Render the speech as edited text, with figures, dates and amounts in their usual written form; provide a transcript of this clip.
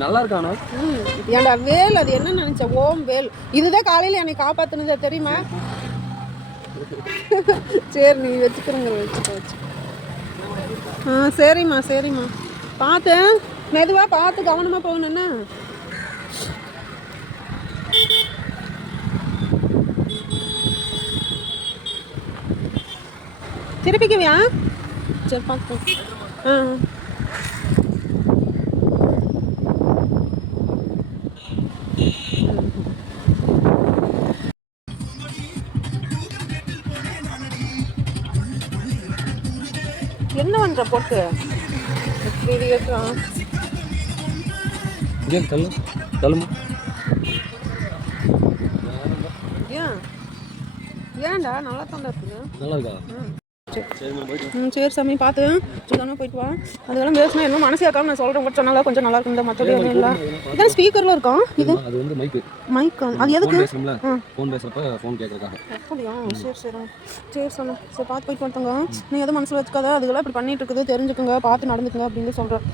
நல்லா இருக்கானோ? ஏன்டா வேல், அது என்ன நினைச்ச? ஓம் வேல். இதுதான் காலையில் என்னை காப்பாற்றுனது தெரியுமா? சரி நீ வச்சுக்கிறங்க, வச்சுக்கோ. சரிம்மா சரிம்மா. பார்த்து மெதுவாக பார்த்து கவனமாக போகணுன்னா. திருப்பிக்குவியா? சரி பார்த்து. என்ன பண்ற போட்டு இப்படி ஏற்றுறான்? ஏன்டா நல்லா தான் இருக்குது. நல்லா இருக்கா? சரி சாமி பார்த்து சுதானமாக போயிட்டு வா. அதெல்லாம் பேசினா என்ன மனசு கேட்காம நான் சொல்கிறேன். கொஞ்சம் நல்லா கொஞ்சம் நல்லா இருக்கும். மற்றபடி ஒன்றும் இல்லை. இதான் ஸ்பீக்கரில் இருக்கும். இது அது வந்து மைக். அது எதுக்கு? ஃபோன் பேசுகிறப்ப ஃபோன் கேட்குறதுக்காக. அப்படியா? சரி சரி சரி சொன்னேன். சரி பார்த்து போயிட்டு வந்துங்க. நீ எதுவும் மனசில் வச்சுக்காத. அதுக்கெல்லாம் இப்படி பண்ணிட்டு இருக்குது தெரிஞ்சுக்குங்க, பார்த்து நடந்துக்குங்க அப்படின்னு சொல்கிறேன்.